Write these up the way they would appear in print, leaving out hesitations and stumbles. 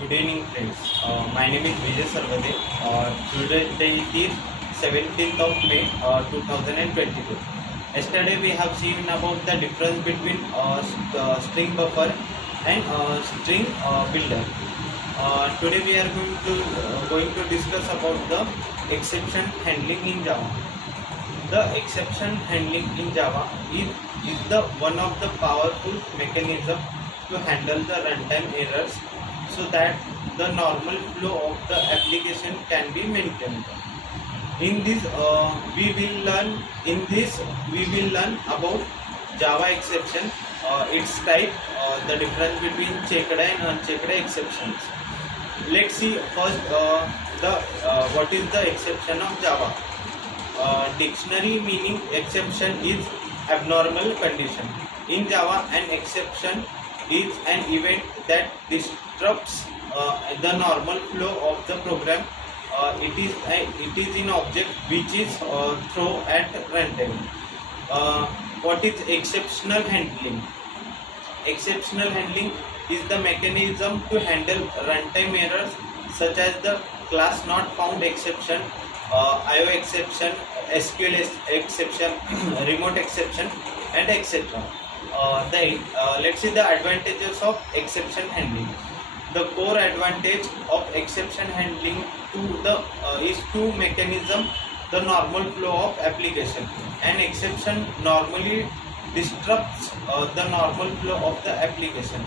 Good evening, friends. My name is Vijay Sarvade. Today date is 17th of May 2022. Yesterday we have seen about the difference between string buffer and string builder. Today we are going to discuss about the exception handling in Java. The exception handling in Java is the one of the powerful mechanism to handle the runtime errors so that the normal flow of the application can be maintained. In this we will learn about Java exception, its type, the difference between checked and unchecked exceptions. Let's see first the what is the exception of Java. Dictionary meaning exception is abnormal condition. In Java, an exception is an event that disrupts the normal flow of the program. It is an object which is thrown at runtime. What is exceptional handling? Exceptional handling is the mechanism to handle runtime errors such as the class not found exception, IO exception, SQL exception, remote exception, and etc. Let's see the advantages of exception handling. The core advantage of exception handling is to mechanism the normal flow of application. An exception normally disrupts the normal flow of the application.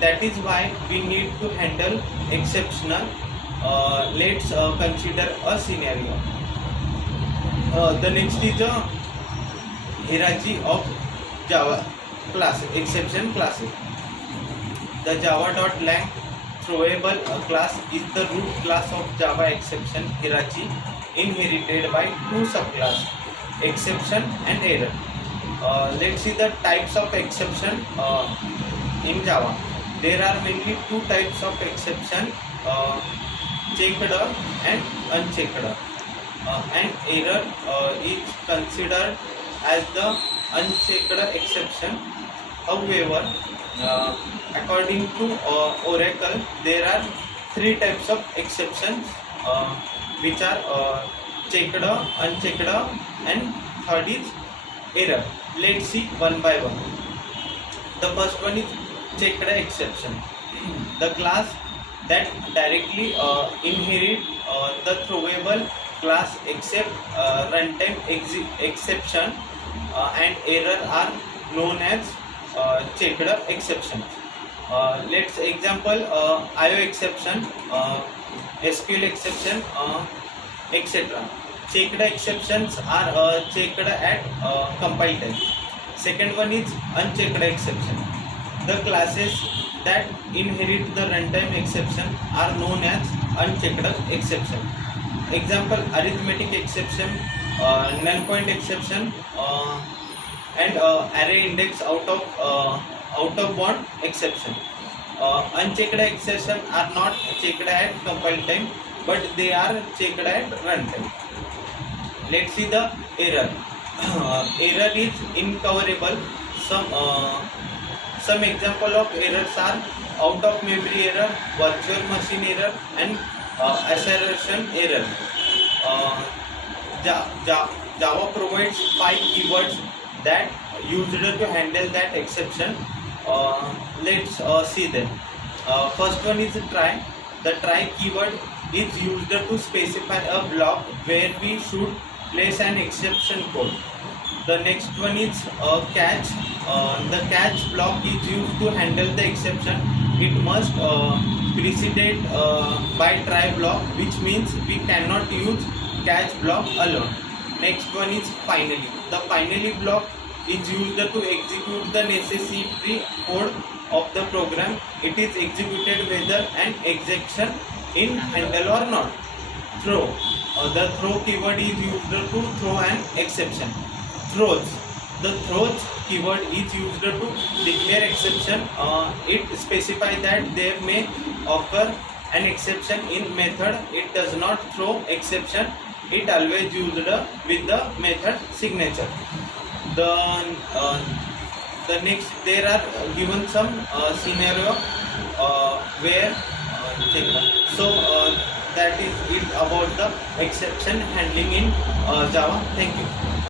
That is why we need to handle exceptional. Let's consider a scenario. The next is a hierarchy of Java class exception classes. The java.lang throwable class is the root class of Java exception hierarchy, inherited by two subclasses, exception and error. Let's see the types of exception in Java. There are mainly two types of exception, checked and unchecked. And error is considered as the unchecked exception. However, according to Oracle, there are three types of exceptions which are checked, unchecked, and third is error. Let's see one by one. The first one is checked exception. The class that directly inherit the throwable class except runtime exception and error are known as checked exceptions. Let's example IO exception, SQL exception, etc. Checked exceptions are checked at compile time. Second one is unchecked exception. The classes that inherit the runtime exception are known as unchecked exception. Example: arithmetic exception, null point exception, and array index out of bound exception. Unchecked exception are not checked at compile time, but they are checked at runtime. Let's see the error. Error is incoverable. Some example of errors are out of memory error, virtual machine error, and assertion error. Java provides 5 keywords that used to handle that exception. Let's see them. First one is try. The try keyword is used to specify a block where we should place an exception code. The next one is catch. The catch block is used to handle the exception. It must preceded by try block, which means we cannot use catch block alone. Next one is finally. The finally block is used to execute the necessary code of the program. It is executed whether an exception in handle or not. Throw. The throw keyword is used to throw an exception. Throws. The throws keyword is used to declare exception. It specifies that there may occur an exception in method. It does not throw exception. It always used with the method signature. The The next, there are given some scenario where so that is it about the exception handling in Java. Thank you.